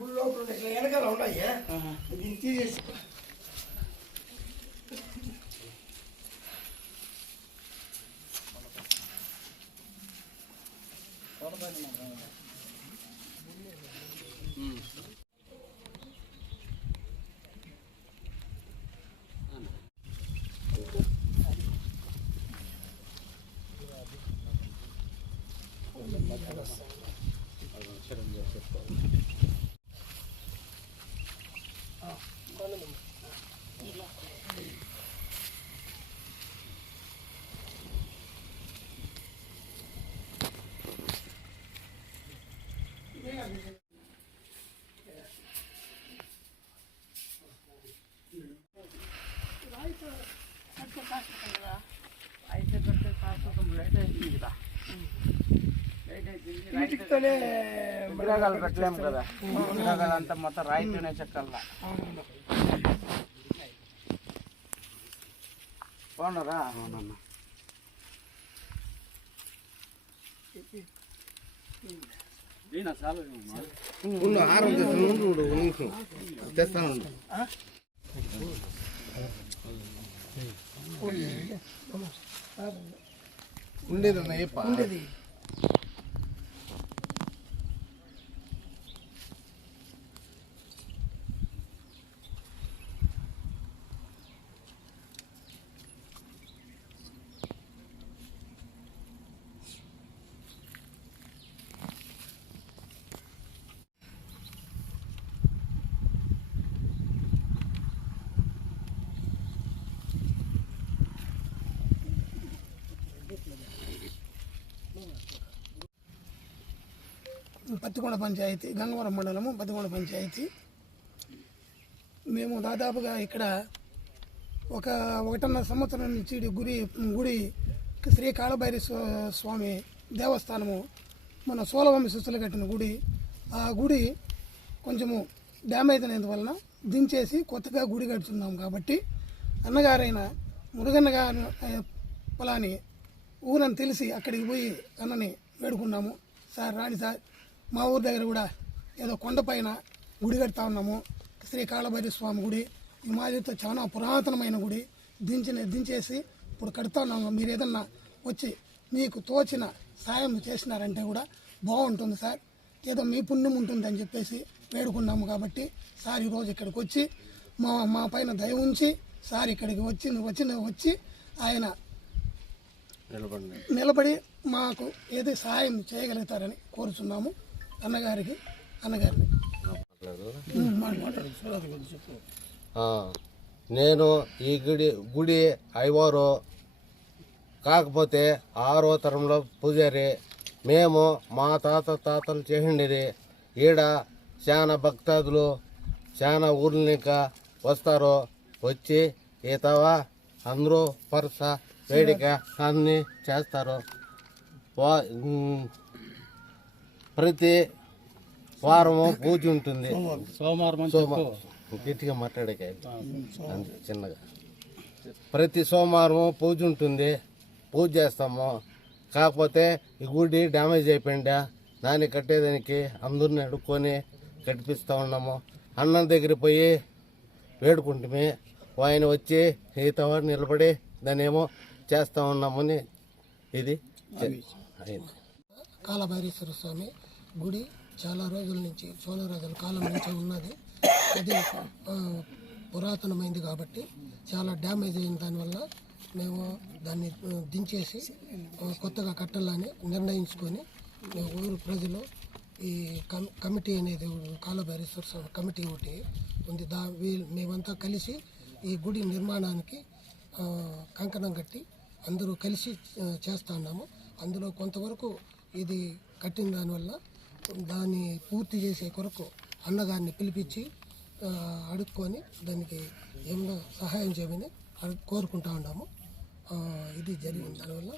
గుళ్ళో వెనకాల ఉన్నాయి దీన్ని తీసేసి విగ్రహాలు పెట్టలేము కదా, విగ్రహాలు అంతా మొత్తం రాయితోనే చెక్కల్లా. బాగున్నారా? తెస్తాను. ఉండేదన్నా ఉండేది. పత్తికొండ పంచాయతీ, గంగవరం మండలము, పత్తికొండ పంచాయతీ. మేము దాదాపుగా ఇక్కడ 1.5 సంవత్సరం నుంచి గుడి శ్రీ కాళభైరవ స్వామి దేవస్థానము మన సోలవంశస్థులు కట్టిన గుడి. ఆ గుడి కొంచెము డ్యామేజ్ అయినందువలన దించేసి కొత్తగా గుడి కడుతున్నాం. కాబట్టి అన్నగారైన మురుగన్న గారు పొలాని ఊరని తెలిసి అక్కడికి పోయి అన్నని వేడుకున్నాము. సార్ రాణి సార్, మా ఊరి దగ్గర కూడా ఏదో కొండపైన గుడి కడతా ఉన్నాము, శ్రీ కాళభైరవ స్వామి గుడి. ఈ మాదిరితో చాలా పురాతనమైన గుడి దించేసి ఇప్పుడు కడతా ఉన్నాము. మీరు ఏదన్నా వచ్చి మీకు తోచిన సాయం చేసినారంటే కూడా బాగుంటుంది సార్, ఏదో మీ పుణ్యం ఉంటుందని చెప్పేసి వేడుకున్నాము. కాబట్టి సార్ ఈరోజు ఇక్కడికి వచ్చి మా పైన దయ ఉంచి సార్ ఇక్కడికి వచ్చి ఆయన నిలబడి మాకు ఏదో సహాయం చేయగలుగుతారని కోరుచున్నాము. అన్నగారిని నేను ఈ గుడి ఐవారు, కాకపోతే 6వ తరంలో పూజారి. మేము మా తాతలు చేసిండేది. ఈడ చాలా భక్తాదులు చాలా ఊర్ల ఇంకా వస్తారు. వచ్చి ఈతవా అందరూ పరస వేడిక అన్నీ చేస్తారు. ప్రతి వారము పూజ ఉంటుంది. గట్టిగా మాట్లాడక చిన్నగా. ప్రతి సోమవారం పూజ ఉంటుంది, పూజ చేస్తాము. కాకపోతే ఈ గుడి డ్యామేజ్ అయిపోయిందా, దాన్ని కట్టేదానికి అందరిని అడుక్కొని కట్టిపిస్తూ ఉన్నాము. అన్నం దగ్గర పోయి వేడుకుంటే ఆయన వచ్చి ఈతవా నిలబడి దాన్ని ఏమో చేస్తూ ఉన్నామని ఇది కాళభైరేశ్వర స్వామి గుడి చాలా రోజుల నుంచి, చోళరాజుల కాలం నుంచి ఉన్నది. అది పురాతనమైంది కాబట్టి చాలా డ్యామేజ్ అయిన దానివల్ల మేము దాన్ని దించేసి కొత్తగా కట్టాలని నిర్ణయించుకొని ఊరు ప్రజలు ఈ కమిటీ అనేది కాళభైరేశ్వర స్వామి కమిటీ ఒకటి ఉంది. మేమంతా కలిసి ఈ గుడి నిర్మాణానికి కంకణం కట్టి అందరూ కలిసి చేస్తూ ఉన్నాము. అందులో కొంతవరకు ఇది కట్టిన దానివల్ల దాన్ని పూర్తి చేసే కొరకు అన్నగారిని పిలిపించి అడుక్కొని దానికి ఏమైనా సహాయం చేయమని కోరుకుంటా ఉన్నాము. ఇది జరిగింది. దానివల్ల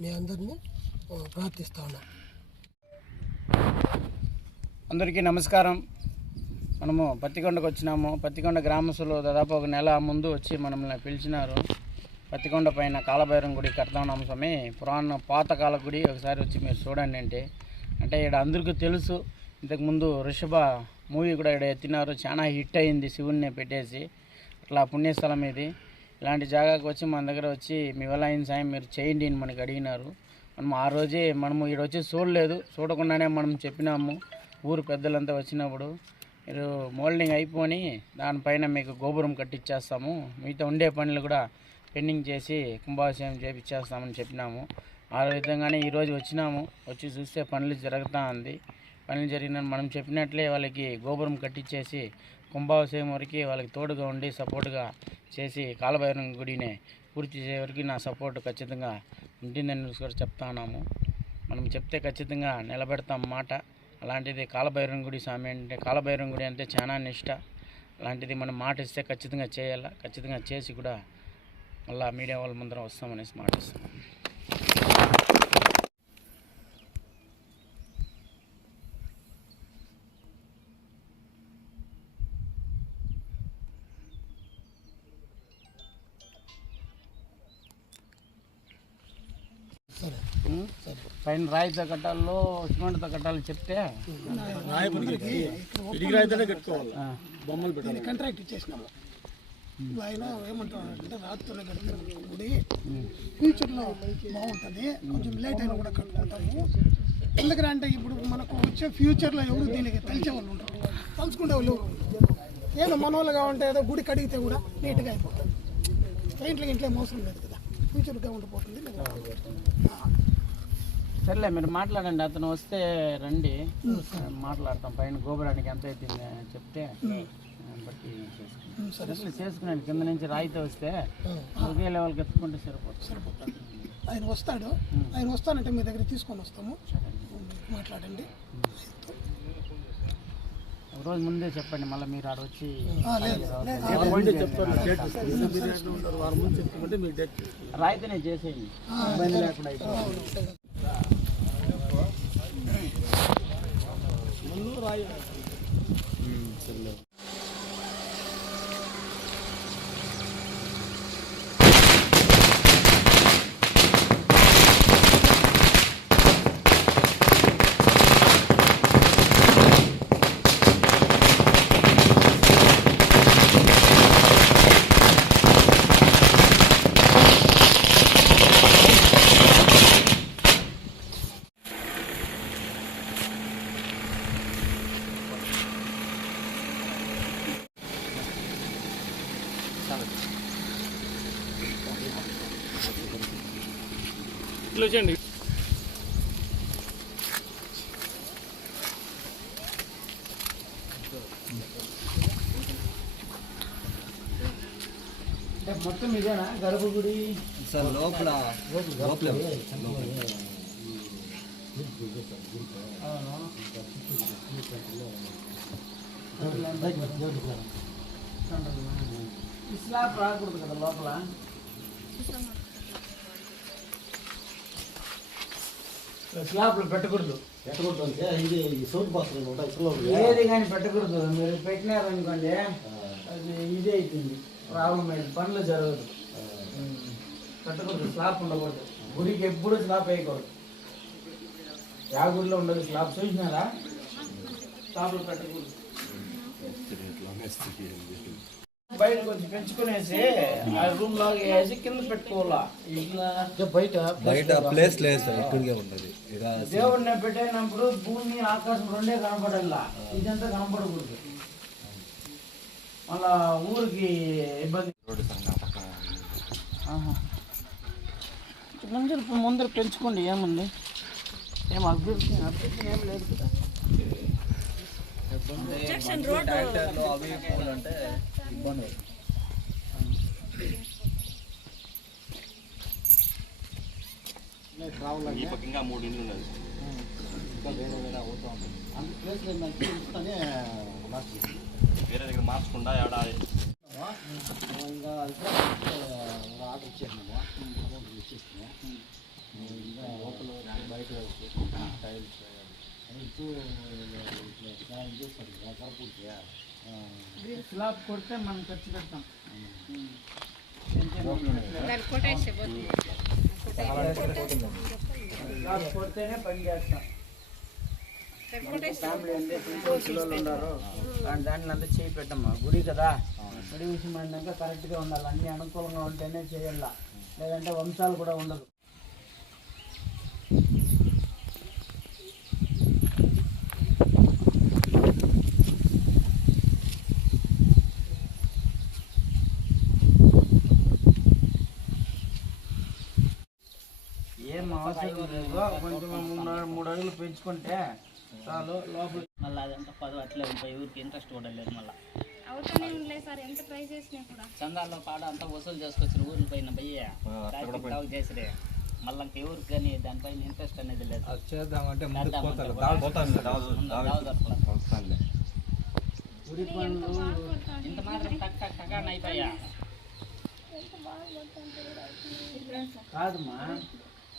మీ అందరినీ ప్రార్థిస్తూ ఉన్నాం. అందరికీ నమస్కారం. మనము పత్తికొండకు వచ్చినాము. పత్తికొండ గ్రామస్తులు దాదాపు ఒక నెల ముందు వచ్చి మనల్ని పిలిచినారు. పత్తికొండ పైన కాలభైరవం గుడి కడతా ఉన్నాము స్వామి, పురాణ పాతకాల గుడి, ఒకసారి వచ్చి మీరు చూడండి అంటే ఇక్కడ అందరికీ తెలుసు. ఇంతకుముందు రిషభ మూవీ కూడా ఇక్కడ ఎత్తినారు, చాలా హిట్ అయింది శివుణ్ణి పెట్టేసి. అట్లా పుణ్యస్థలం ఇది. ఇలాంటి జాగాకు వచ్చి మన దగ్గర వచ్చి మీ వల్ల అయిన సాయం మీరు చేయండి అని మనకు అడిగినారు. మనం ఆ రోజే మనము ఇక్కడ వచ్చి చూడలేదు, చూడకుండానే మనం చెప్పినాము ఊరు పెద్దలంతా వచ్చినప్పుడు, మీరు మోల్డింగ్ అయిపోయి దానిపైన మీకు గోపురం కట్టించేస్తాము, మిగతా ఉండే పనులు కూడా పెండింగ్ చేసి కుంభాభిషేకం చేపించేస్తామని చెప్పినాము. ఆ విధంగానే ఈరోజు వచ్చినాము. వచ్చి చూస్తే పనులు జరుగుతూ ఉంది. పనులు జరిగిన మనం చెప్పినట్లే వాళ్ళకి గోపురం కట్టించేసి కుంభాభిషేకం వరకు వాళ్ళకి తోడుగా ఉండి సపోర్ట్గా చేసి కాలభైరవం గుడిని పూర్తి చేసే వరకు నా సపోర్ట్ ఖచ్చితంగా ఉంటుందని కూడా చెప్తున్నాము. మనం చెప్తే ఖచ్చితంగా నిలబెడతాం మాట. అలాంటిది కాలభైరవం గుడి స్వామి అంటే, కాలభైరవం గుడి అంటే చాలా నిష్ట. అలాంటిది మనం మాట ఇస్తే ఖచ్చితంగా చేయాలా. ఖచ్చితంగా చేసి కూడా మళ్ళీ మీడియా వాళ్ళ ముందర వస్తామనేసి మాట ఇస్తాం. పైన రాయితో కట్టాలో సిమెంట్తో కట్టాలో చెప్తే దీన్ని కాంట్రాక్ట్ ఇచ్చేసినాము. ఆయన ఏమంటారంటే రాత్రిలో కడుతున్న గుడి ఫ్యూచర్లో బాగుంటుంది, కొంచెం లేట్ అయినా కూడా కట్టుకుంటాము. ఎందుకంటే ఇప్పుడు మనకు వచ్చే ఫ్యూచర్లో ఎవరు దీనికి తెలిసే వాళ్ళు ఉంటారు, తలుచుకునే వాళ్ళు ఏదో మన వాళ్ళు కావాలంటే ఏదో గుడి కడిగితే కూడా నీట్గా అయిపోతుంది. ఇంట్లో మోసం లేదు కదా, ఫ్యూచర్గా ఉండిపోతుంది. సర్లే మీరు మాట్లాడండి, అతను వస్తే రండి మాట్లాడతాం. పైన గోపురానికి ఎంత అవుతుంది చెప్తే బట్టి చేసుకున్నాను. కింద నుంచి రాయితే వస్తే ఒకే లెవెల్కి ఎత్తుకుంటే సరిపోతుంది. ఆయన వస్తాడు, ఆయన వస్తానంటే మీ దగ్గర తీసుకొని వస్తాము, మాట్లాడండి. ఒక రోజు ముందే చెప్పండి, మళ్ళీ మీరు ఆడ వచ్చి రాయితేనే చేసేయండి, ఇబ్బంది లేకుండా అయిపోయింది. ఇట్లా వచ్చండి. మొత్తం ఇదేనా గర్భగుడి సార్? లోపల స్లాబ్ రాకూడదు కదా లోపల. స్లాబ్లు పెట్టకూడదు, ఏది కానీ పెట్టకూడదు. మీరు పెట్టినారనుకోండి అది ఇదే అవుతుంది, ప్రాబ్లం అయింది, పనులు జరగదు. పెట్టకూడదు, స్లాబ్ ఉండకూడదు. గుడికి ఎప్పుడు స్లాబ్ వేయకూడదు. యా గుడిలో ఉండదు స్లాబ్, చూసినారా? స్లాబ్లు పెట్టకూడదు. బయట కొంచెం పెంచుకునేసి ఆ రూమ్ లాగా వేసి కింద పెట్టుకోవాలా. ఇట్లా బయట ప్లేస్ లేదు సార్, ఇక్కడికే ఉన్నది. దేవుడిని పెట్టినప్పుడు భూమి ఆకాశం రెండే కనపడాలా, ఇదంతా కనపడకూడదు. మళ్ళా ఊరికి ఇబ్బంది. ముందర పెంచుకోండి, ఏముంది, ఏం అభివృద్ధి ఏం లేదు కదా. అవి పోవాలంటే ఇబ్బంది. రావాలంటే ఇంకా 3 ఇండ్లు ఉన్నది. ఇంకా వేరే వేరే అవుతా ఉంటుంది. అంత ప్లేస్ ఉంచుతానే లాస్ట్ వేరే దగ్గర మార్చకుండా ఏడాది ఇంకా ఆర్డర్ ఇచ్చేసినాము. అమౌంట్ ఇచ్చేసినాము. ఇంకా లోపల బయట టైల్స్ స్నానం చేస్తారు కదా కరపూర్తి స్లాబ్ కొడితే మనం ఖర్చు పెడతాం. స్లాబ్ కొడితేనే పని చేస్తాం. ఫ్యామిలీ అంటే పిల్లలు ఉన్నారు, దాంట్లో అంతా చేయి పెట్టమ్మా. గుడి కదా, గుడి విషయం అన్నాక కరెక్ట్గా ఉండాలి. అన్ని అనుకూలంగా ఉంటేనే చేయాల, లేదంటే వంశాలు కూడా ఉండదు. ఏం అవసరం లేదు, కొంచెం 3 అడుగులు పెంచుకుంటే చాలు. లోపల మళ్ళీ అదంతా 10 అట్లే ఉంటాయి. ఊరికి ఇంట్రెస్ట్ కూడా లేదు. మళ్ళీ అవుతానే ఉండలేదు సార్, ఎంత ట్రై చేసినా కూడా. చందాల్లో పాట అంతా వసూలు చేసుకొచ్చిన ఊర్ల పైన పోయి తాగు చేసిరే. మళ్ళీ ఇంక ఎవరికి కానీ దానిపైన ఇంట్రెస్ట్ అనేది లేదు. అది చేద్దామంటే ముందుకు ముందుకు పోతారు. పోతాను గుడి పనులు ఇంత మాత్రం టక్ అయిపోయా. ఎంత బాగా కొడుతుంటారు సార్. కాదమ్మా,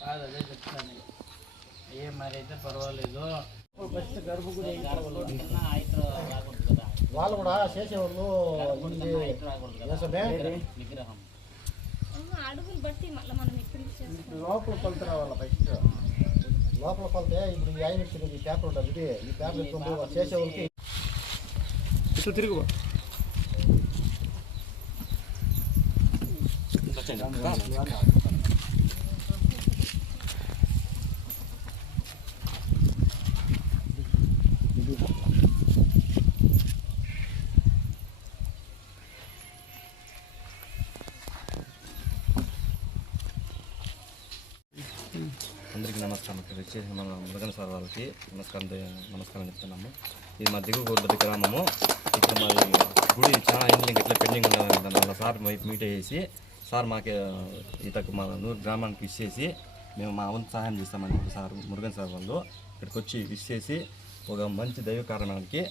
కాదు అదే చెప్తాను. ఏ మరి అయితే పర్వాలేదు. ఫస్ట్ గర్భగుడి కన్నా హైట్ రాకూడదు కదా. వాళ్ళు కూడా చేసేవాళ్ళు హైట్ రాకూడదు కదా విగ్రహం. అడుగులు బట్టి మళ్ళీ మనం ఇక్కడికి చేస్తాం. లోపల కొలత రావాలి. ఫస్ట్ లోపల కొలతే ఇప్పుడు ఈ ఐదు ఈ పేపర్ ఉంటుంది. ఈ పేపర్ ఎత్తుకొని చేసేవాళ్ళకి ఇట్లా తిరుగు అందరికీ నమస్కారం. ఇక్కడ వచ్చేసి మన మురుగన్ సార్ వాళ్ళకి నమస్కారం చెప్తున్నాము. ఇది మా దిగుగోళ్ళ గ్రామము. ఇక్కడ మాది గుడి చాలా ఇండ్లు ఇట్లా పెండింగ్ ఉన్నది. దానివల్ల సార్ మీట్ అయ్యేసి సార్ మాకు ఇతకు మా నూరు గ్రామానికి విష్ చేసి మేము మా వంతు సహాయం చేస్తామని చెప్పి సార్ మురుగన్ సార్ వాళ్ళు ఇక్కడికి వచ్చి విష్ చేసి ఒక మంచి దైవ కారణానికి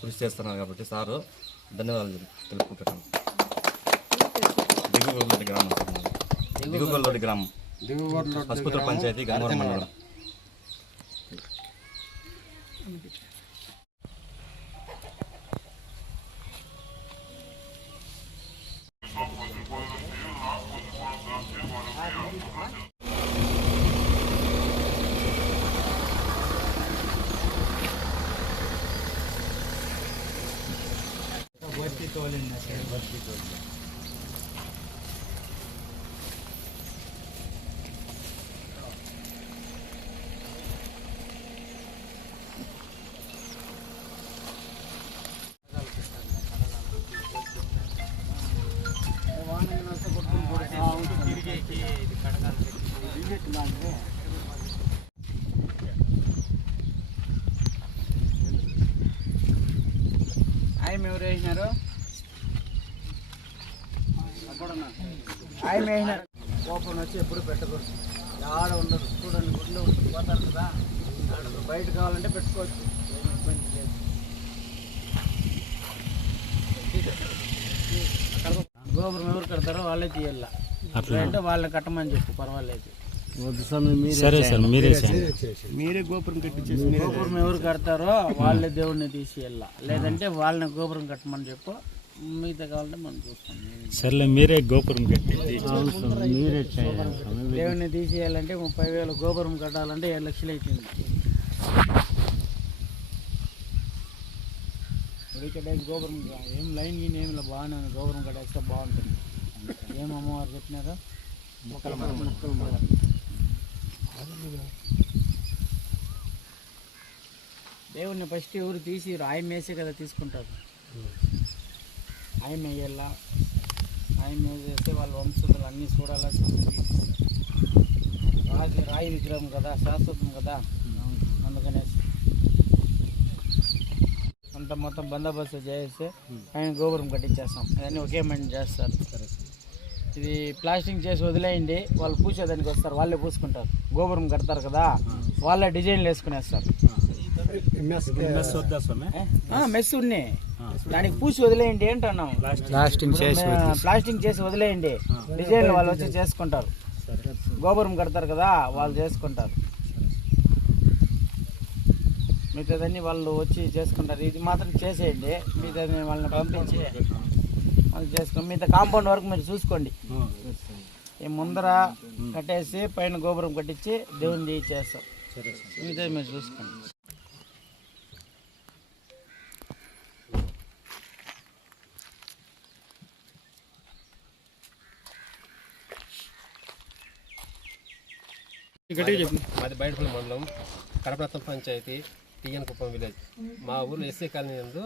కృషి చేస్తున్నారు. కాబట్టి సారు ధన్యవాదాలు తెలుపుకుంటున్నాను. దిగుగోళ్ళ గ్రామం సార్ మాది. దిగుగోళ్ళ గ్రామం, పసుపుత్ర పంచాయతీ, గన్నవరం మండలం. ఆయన ఎవరు వేసినారు? ఆయన వేసినారు. ఓపెన్ వచ్చి ఎప్పుడు పెట్టకూడదు, ఆడ ఉండదు. చూడండి, గుడ్లు పోతారు కదా, ఆడ బయట కావాలంటే పెట్టుకోవచ్చు. గోపురం ఎవరు కడతారో వాళ్ళే తీయాల, అంటే వాళ్ళని కట్టమని చెప్పు, పర్వాలేదు. మీరే గోపురం కట్టించేసి గోపురం ఎవరు కడతారో వాళ్ళే దేవుడిని తీసేయాల, లేదంటే వాళ్ళని గోపురం కట్టమని చెప్పు. మిగతా కావాలంటే మనం చూస్తాం. సర్లే, మీరే గోపురం కట్టి మీరే దేవుడిని తీసేయాలంటే 30,000, గోపురం కట్టాలంటే 7 లక్షలు అవుతుంది. గుడి కట్టేసి గోపురం ఏం లైన్ గిన్ ఏమి బాగానే ఉంది. గోపురం కట్టేస్తే బాగుంటుంది. ఏం అమ్మవారు చెప్పినారా? దేవుడిని ఫస్ట్ ఎవరు తీసిరు? ఆయన వేసే కదా తీసుకుంటారు. ఆయన వేయాలా, ఆయన వేసేస్తే వాళ్ళ వంశతులు అన్నీ చూడాలా. రాయి విగ్రహం కదా, శాశ్వతం కదా, అందుకనేసి అంత మొత్తం బందోబస్తు చేస్తే ఆయన గోపురం కట్టించేస్తాం. అవన్నీ ఒకే మంది చేస్తారు. ఇది ప్లాస్టింగ్ చేసి వదిలేయండి, వాళ్ళు పూసేదానికి వస్తారు, వాళ్ళే పూసుకుంటారు. గోపురం కడతారు కదా, వాళ్ళే డిజైన్లు వేసుకునేస్తారు. మెస్ ఉన్నాయి, దానికి పూసి వదిలేయండి అంటున్నాం. ప్లాస్టింగ్ చేసి వదిలేయండి, డిజైన్లు వాళ్ళు వచ్చి చేసుకుంటారు. గోపురం కడతారు కదా, వాళ్ళు చేసుకుంటారు. మిగతాదన్నీ వాళ్ళు వచ్చి చేసుకుంటారు. ఇది మాత్రం చేసేయండి, మిగతాది వాళ్ళని పంపించి వాళ్ళు చేసుకుని మిగతా కాంపౌండ్ వరకు మీరు చూసుకోండి. ఈ ముందర కట్టేసి పైన గోపురం కట్టించి దేవుని చేస్తాం. మిగతాది మీరు చూసుకోండి. మాది బయటపల్లి మండలం కడపరత్నం పంచాయతీ టీఎన్ కుప్పం విలేజ్. మా ఊళ్ళో ఎస్సీ కాలనీ నందు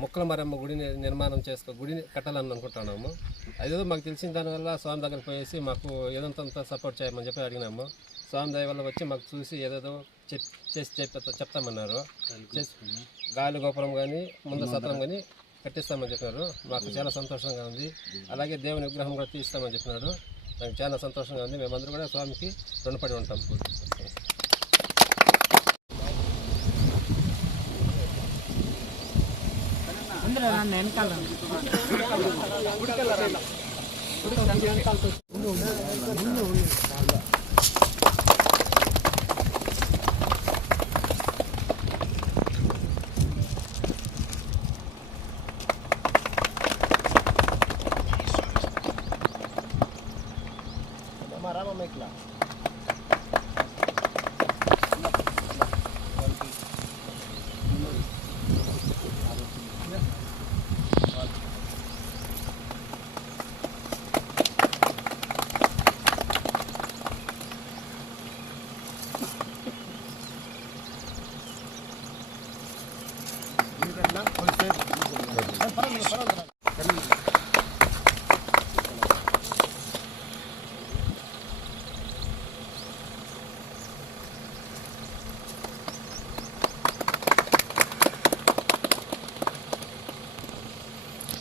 మొక్కల మరమ్మ గుడిని నిర్మాణం గుడిని కట్టాలని అనుకుంటున్నాము. అదేదో మాకు తెలిసిన దానివల్ల స్వామి దగ్గరికి పోయేసి మాకు ఏదంతా సపోర్ట్ చేయమని చెప్పి అడిగినాము. స్వామి దయ వల్ల వచ్చి మాకు చూసి ఏదేదో చెప్తామన్నారు. గాలి గోపురం కానీ ముందు సత్రం కానీ కట్టిస్తామని చెప్పినారు. మాకు చాలా సంతోషంగా ఉంది. అలాగే దేవుని విగ్రహం కూడా తీస్తామని చెప్పినాడు. నాకు చాలా సంతోషంగా ఉంది. మేమందరూ కూడా స్వామికి రుణపడి ఉంటాం.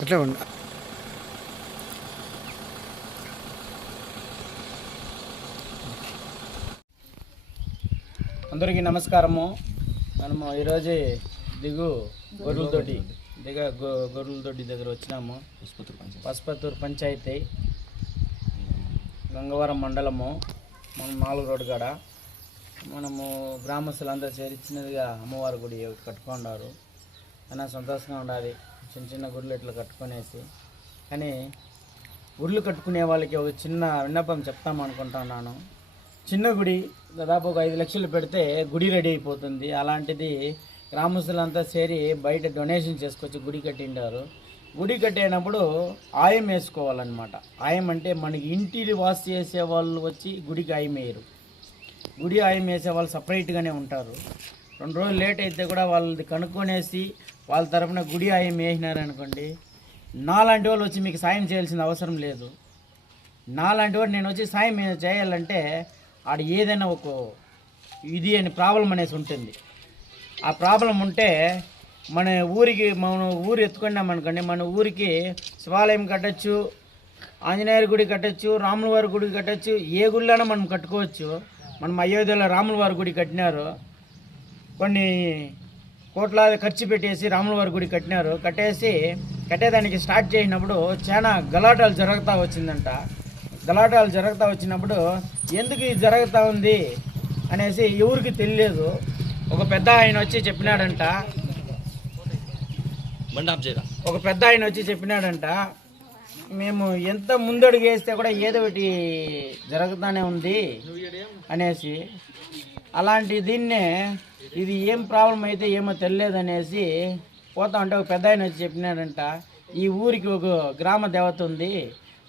ఎట్లా ఉండ అందరికీ నమస్కారము. మనము ఈరోజు గొర్రెలతోటి దగ్గర వచ్చినాము. పసుపత్తూరు పంచాయతీ, గంగవరం మండలము, మనం 4 రోడ్డు కాడ మనము గ్రామస్తులందరూ చేరి చిన్నదిగా అమ్మవారి గుడి కట్టుకున్నారు. అయినా సంతోషంగా ఉండాలి. చిన్న గుళ్ళు ఇట్లా కట్టుకునేసి, కానీ గుళ్ళు కట్టుకునే వాళ్ళకి ఒక చిన్న విన్నపం చెప్తాం అనుకుంటున్నాను. చిన్న గుడి దాదాపు ఒక 5 లక్షలు పెడితే గుడి రెడీ అయిపోతుంది. అలాంటిది గ్రామస్తులంతా చేరి బయట డొనేషన్ చేసుకొచ్చి గుడి కట్టిండారు. గుడి కట్టేటప్పుడు ఆయం వేసుకోవాలన్నమాట. ఆయం అంటే మనకి ఇంటిని వాస్ చేసే వాళ్ళు వచ్చి గుడికి ఆయం వేయరు. గుడి ఆయం వేసే వాళ్ళు సపరేట్గానే ఉంటారు. 2 రోజులు లేట్ అయితే కూడా వాళ్ళది కనుక్కొనేసి వాళ్ళ తరఫున గుడి ఆయం వేసినారనుకోండి, నాలాంటి వాళ్ళు వచ్చి మీకు సాయం చేయాల్సిన అవసరం లేదు. నాలాంటి వాడు నేను వచ్చి సాయం చేయాలంటే ఆడ ఏదైనా ఒక ఇది అని ప్రాబ్లం అనేసి ఉంటుంది. ఆ ప్రాబ్లం ఉంటే మన ఊరు ఎత్తుకున్నామనుకోండి, మన ఊరికి శివాలయం కట్టచ్చు, ఆంజనేయుల గుడి కట్టచ్చు, రాముల వారి గుడి కట్టచ్చు, ఏ గుడిలోనో మనం కట్టుకోవచ్చు. మనం అయోధ్యలో రాముల వారి గుడి కట్టినారు, కొన్ని కోట్లాది ఖర్చు పెట్టేసి రాముల వారి గుడి కట్టినారు. కట్టేదానికి స్టార్ట్ చేసినప్పుడు చాలా గలాటాలు జరుగుతూ వచ్చిందంట. గలాటాలు జరుగుతూ వచ్చినప్పుడు ఎందుకు ఇది జరుగుతూ ఉంది అనేసి ఎవరికి తెలియలేదు. ఒక పెద్ద ఆయన వచ్చి చెప్పినాడంట, మేము ఎంత ముందడుగు వేస్తే కూడా ఏదో ఒకటి జరుగుతూనే ఉంది అనేసి. అలాంటి దీన్నే ఇది ఏం ప్రాబ్లం అయితే ఏమో తెలియదు అనేసి పోతా ఉంటే ఒక పెద్ద ఆయన వచ్చి చెప్పినాడంట, ఈ ఊరికి ఒక గ్రామ దేవత ఉంది,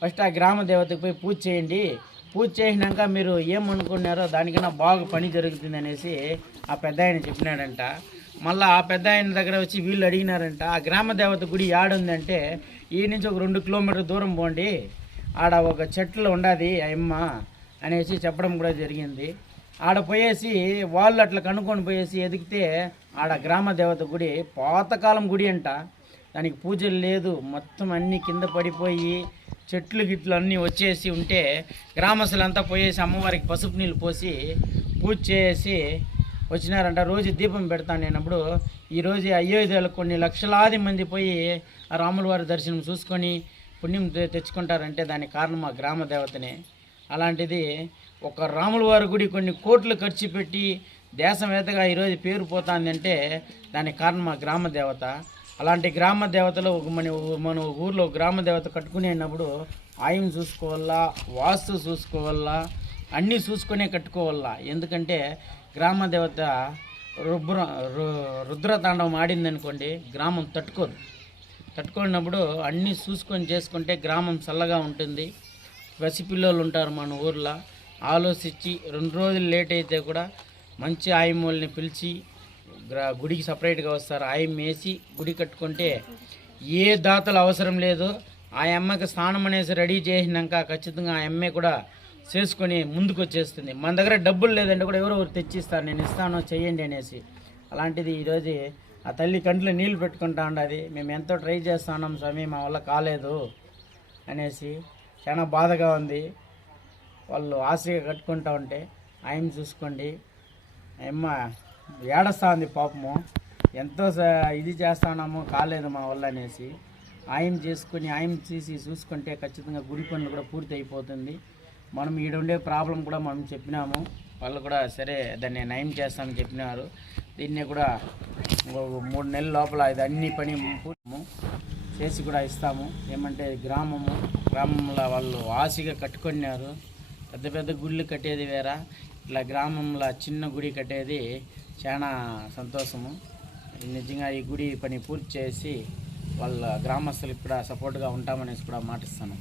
ఫస్ట్ ఆ గ్రామ దేవతకి పోయి పూజ చేయండి, పూజ చేసినాక మీరు ఏమనుకున్నారో దానికన్నా బాగా పని జరుగుతుంది అనేసి ఆ పెద్ద ఆయన చెప్పినాడంట. మళ్ళీ ఆ పెద్ద ఆయన దగ్గర వచ్చి వీళ్ళు అడిగినారంట, ఆ గ్రామ దేవత గుడి ఆడుందంటే ఈ నుంచి ఒక 2 కిలోమీటర్ల దూరం పోండి, ఆడ ఒక చెట్లు ఉండాది అమ్మ అనేసి చెప్పడం కూడా జరిగింది. ఆడ పోయేసి వాళ్ళు అట్లా కనుక్కొని పోయేసి ఎదిగితే ఆడ గ్రామ దేవత గుడి పాతకాలం గుడి అంట. దానికి పూజలు లేదు, మొత్తం అన్నీ కింద పడిపోయి చెట్లు గిట్లు అన్నీ వచ్చేసి ఉంటే గ్రామస్తులంతా పోయేసి అమ్మవారికి పసుపు నీళ్ళు పోసి పూజ చేసి వచ్చినారంట. రోజు దీపం పెడతాను నేనప్పుడు ఈరోజు అయోధ్యలో కొన్ని లక్షలాది మంది పోయి ఆ రాముల వారి దర్శనం చూసుకొని పుణ్యం తెచ్చుకుంటారంటే దానికి కారణం మా గ్రామ దేవతనే. అలాంటిది ఒక రాముల వారి గుడి కొన్ని కోట్లు ఖర్చు పెట్టి దేశవేత్తగా ఈరోజు పేరు పోతుందంటే దానికి కారణం మా గ్రామ దేవత. అలాంటి గ్రామ దేవతలో మన ఊర్లో గ్రామ దేవత కట్టుకునేటప్పుడు ఆయం చూసుకోవాలా, వాస్తు చూసుకోవాలా, అన్నీ చూసుకునే కట్టుకోవాలా. ఎందుకంటే గ్రామ దేవత రుద్రతాండవం ఆడిందనుకోండి గ్రామం తట్టుకున్నప్పుడు అన్నీ చూసుకొని చేసుకుంటే గ్రామం చల్లగా ఉంటుంది. పసిపిల్లలు ఉంటారు మన ఊర్లో, ఆలోచించి 2 రోజులు లేట్ అయితే కూడా మంచి ఆయమ్మల్ని పిలిచి గుడికి సపరేట్గా వస్తారు. ఆయం వేసి గుడి కట్టుకుంటే ఏ దాతలు అవసరం లేదు. ఆ అమ్మకి స్నానం అనేసి రెడీ చేసినాక ఖచ్చితంగా ఆ అమ్మే కూడా చేసుకొని ముందుకు వచ్చేస్తుంది. మన దగ్గర డబ్బులు లేదంటే కూడా ఎవరో తెచ్చిస్తారు, నేను ఇస్తాను చెయ్యండి అనేసి. అలాంటిది ఈరోజు ఆ తల్లి కంట్లో నీళ్ళు పెట్టుకుంటా ఉండదు. మేము ఎంతో ట్రై చేస్తున్నాం స్వామి, మా వల్ల కాలేదు అనేసి చాలా బాధగా ఉంది. వాళ్ళు ఆశగా కట్టుకుంటా ఉంటే ఆయన చూసుకోండి, అమ్మ ఏడస్తా ఉంది పాపము. ఎంతో ఇది చేస్తున్నాము కాలేదు మా వల్ల అనేసి ఆయన చేసుకుని ఆయన చూసుకుంటే ఖచ్చితంగా గుడి పనులు కూడా పూర్తి అయిపోతుంది. మనం ఈడుండే ప్రాబ్లం కూడా మనం చెప్పినాము, వాళ్ళు కూడా సరే దాన్ని నయం చేస్తామని చెప్పినారు. దీన్ని కూడా 3 నెలల లోపల ఇది అన్ని పని పూర్తి చేసి కూడా ఇస్తాము. ఏమంటే గ్రామంలో వాళ్ళు ఆశగా కట్టుకున్నారు. పెద్ద పెద్ద గుళ్ళు కట్టేది వేరా, ఇట్లా గ్రామంలో చిన్న గుడి కట్టేది చాలా సంతోషము. నిజంగా ఈ గుడి పని పూర్తి చేసి వాళ్ళ గ్రామస్తులకు కూడా సపోర్ట్గా ఉంటామనేసి కూడా మాటిస్తాను.